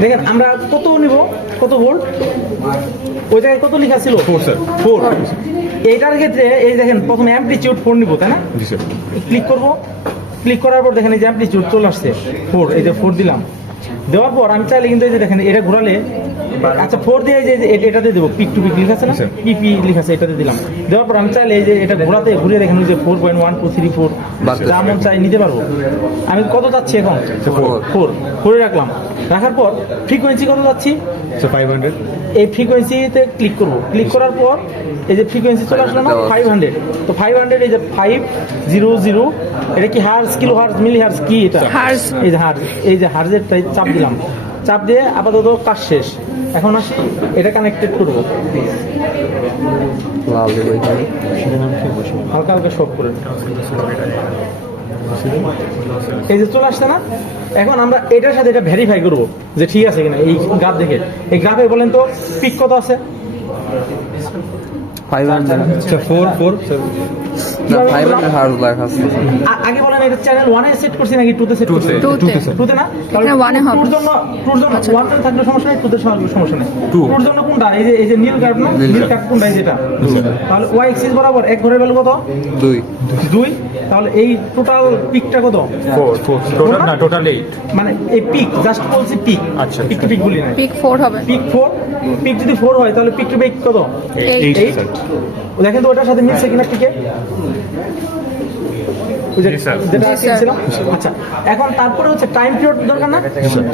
দেখেন আমরা কত নিব, কত ভোল্ট, ওই জায়গায় কত লেখা ছিল 4 স্যার। 4। এইটার ক্ষেত্রে এই দেখেন প্রথমে অ্যাম্পলিটিউড 4 নিব, তাই না? জি স্যার। ক্লিক করব, ক্লিক করার পর দেখেন এই যে অ্যাম্পলিটিউড চলে আসছে 4, এই যে 4 দিলাম। দেওয়ার পর আমি চাইলে কিন্তু এই যে দেখেন এটা ঘোরালে, আচ্ছা 4 দিয়ে এই যে এটাতে দেবো, পিক টু পিক লেখা আছে না, পিপি লেখা আছে, এটাতে দিলাম। দেওয়ার পর আমি চাইলে এই যে এটা ঘোরাতে ঘুরিয়ে দেখেন যে 4.1234 যা মন চাই নিতে পারবো। আমি কত যাচ্ছি এখন? 4 করে রাখলাম। রাখার পর ফ্রিকোয়েন্সি কত যাচ্ছি? 500। এই ফ্রিকোয়েন্সিতে ক্লিক করব, ক্লিক করার পর এই যে ফ্রিকোয়েন্সি চলে আসলো না 500। তো 500 এই যে 500, এটা কি হার্জ, কিলো হার্জ, মিলি হার্জ, কি এটা? হার্জ। এই যে হার্জ, এই যে হার্জের চাপ দিলাম, চাপ দিয়ে আপাতত কাজ শেষ। এখন আসি এটা কানেক্টেড করব, হালকা হালকা শক করে, এই যে চলে আসছে না। এখন আমরা এটার সাথে এটা ভেরিফাই করবো যে ঠিক আছে কিনা এই গ্রাফ দেখে। এই গ্রাফে বলেন তো পিক কত আছে? 500 আচ্ছা 4 স্যার। না 500 হার্জ লেখা আছে। আগে বলেন এটা চ্যানেল 1 এ সেট করছি নাকি 2 তে সেট করছি? 2 তে। 2 তে না, তাহলে এখানে 1 এ হবে। 2 এর জন্য 1 তে থাকলে সমস্যা নেই, 2 তে সমস্যা নেই। 2 2 এর জন্য কোনটা? এই যে নীল কার্ভ না, নীল কার্ভ কোনটা? এই যেটা। তাহলে y অ্যাক্সিস বরাবর এক ঘরের ভ্যালু কত? 2 তাহলে এই টোটাল পিকটা কত? 4 টোটাল না, টোটাল 8। মানে এই পিক জাস্ট বলছি পিক, আচ্ছা, পিক টু পিক বলি না। পিক 4 হবে। পিক 4, পিক যদি 4 হয় তাহলে পিক টু পিক কত? 8 8। দেখেন তো ওটার সাথে মিলছে কিনা পিকে, জি স্যার। যেটা জি স্যার। ছিল। আচ্ছা এখন তারপরে হচ্ছে টাইম পিরিয়ড দরকার না?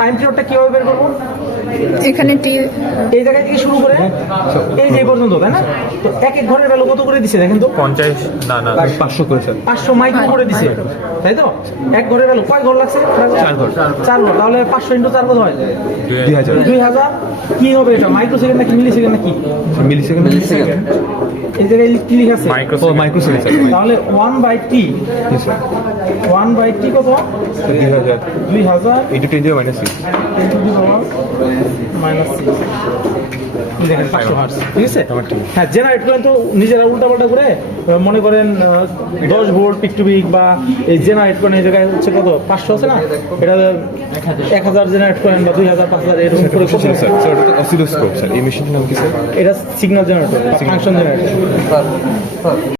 টাইম পিরিয়ডটা কিভাবে বের করবো? এখানে টি এই জায়গা থেকে শুরু করে এই যে এই পর্যন্ত, তাই না? তো এক এক ঘরের ভ্যালু কত করে দিছে দেখেন তো? 50 না 500 করে স্যার। 500 মাইক্রো করে দিছে, তাই তো? এক ঘরের ভ্যালু কয় ঘর লাগছে? 4 ঘর। 4 ঘর। তাহলে 500 ইন্টু 4 কত হয়? 2000 2000। কি হবে এটা? মাইক্রো সেকেন্ড নাকি মিলি সেকেন্ড নাকি? মিলিসেকেন্ড। এই জায়গায় কি লেখা আছে? Microsecond sir. তাহলে 1/t, 1/t কত? 2000 2000 into 10 - 6। দেখেন 500 হার্জ, ঠিক আছে? আমার ঠিক। হ্যাঁ, জেনারেট করেন তো নিজেরা উল্টাপাল্টা করে, মনে করেন 10 ভোল্ট পিক টু পিক বা এই জেনারেট করেন। এই জায়গায় হচ্ছে কত 500 আছে না, এটা 1000 জেনারেট করেন বা 2000 5000 এরকম করে করতে স্যার হবে। স্যার এটা অসিলোস্কোপ স্যার। এই মেশিনটার নাম কি স্যার? এটা সিগন্যাল জেনারেটর, ফাংশন জেনারেটর।